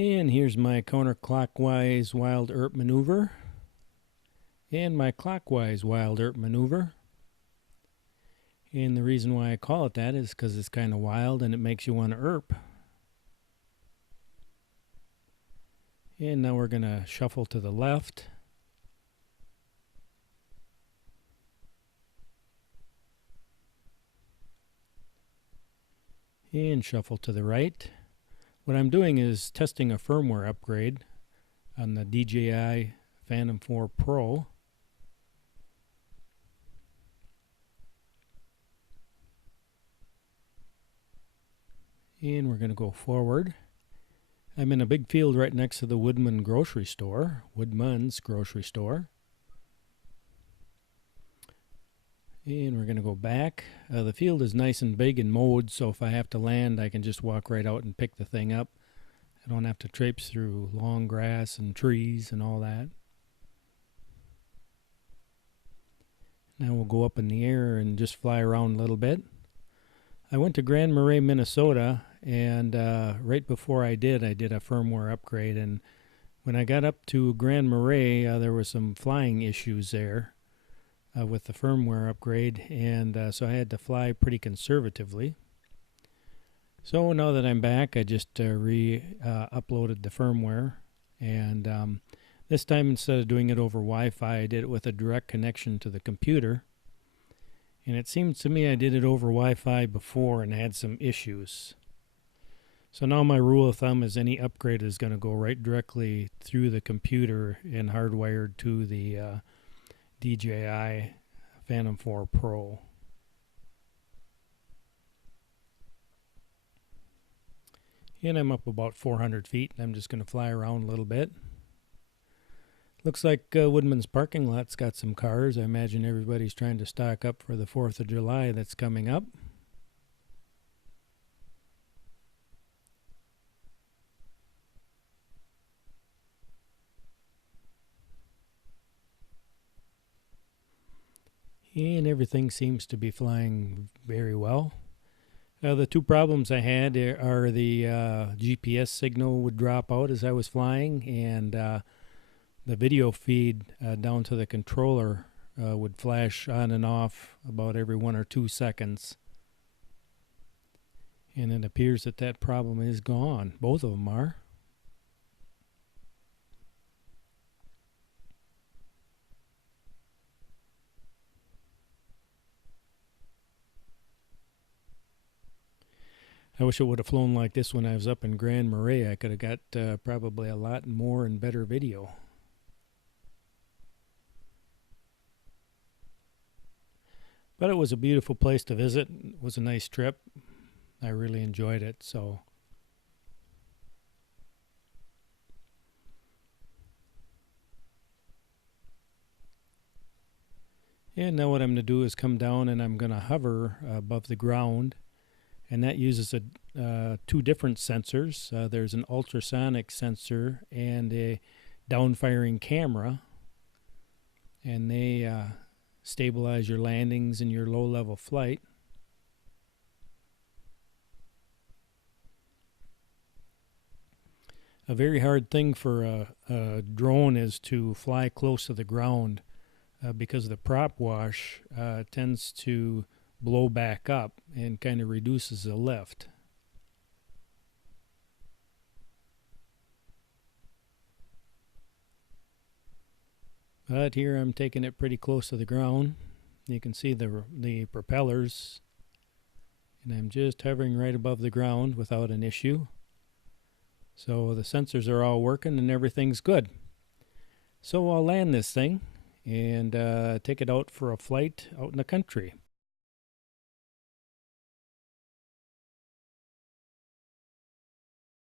And here's my counterclockwise wild erp maneuver and my clockwise wild erp maneuver. And the reason why I call it that is because it's kind of wild and it makes you want to erp. And now we're going to shuffle to the left. And shuffle to the right. What I'm doing is testing a firmware upgrade on the DJI Phantom 4 Pro. And we're going to go forward. I'm in a big field right next to the Woodman's grocery store. And we're going to go back. The field is nice and big and mowed, so if I have to land, I can just walk right out and pick the thing up. I don't have to traipse through long grass and trees and all that. Now we'll go up in the air and just fly around a little bit. I went to Grand Marais, Minnesota, and right before I did a firmware upgrade. And when I got up to Grand Marais, there were some flying issues there with the firmware upgrade, and so I had to fly pretty conservatively. So now that I'm back, I just uploaded the firmware, and this time instead of doing it over Wi-Fi, I did it with a direct connection to the computer. And it seems to me I did it over Wi-Fi before and had some issues. So now my rule of thumb is any upgrade is going to go right directly through the computer and hardwired to the DJI Phantom 4 Pro. And I'm up about 400 feet, and I'm just going to fly around a little bit. Looks like Woodman's parking lot's got some cars. I imagine everybody's trying to stock up for the 4th of July that's coming up. And everything seems to be flying very well. The two problems I had are the GPS signal would drop out as I was flying, and the video feed down to the controller would flash on and off about every 1 or 2 seconds. And it appears that that problem is gone. Both of them are. I wish it would have flown like this when I was up in Grand Marais. I could have got probably a lot more and better video. But it was a beautiful place to visit. It was a nice trip. I really enjoyed it. So and now what I'm going to do is come down and I'm going to hover above the ground. And that uses two different sensors. There's an ultrasonic sensor and a downfiring camera. And they stabilize your landings in your low-level flight. A very hard thing for a drone is to fly close to the ground because the prop wash tends to blow back up and kind of reduces the lift. But here I'm taking it pretty close to the ground. You can see the propellers, and I'm just hovering right above the ground without an issue. So the sensors are all working and everything's good. So I'll land this thing and take it out for a flight out in the country.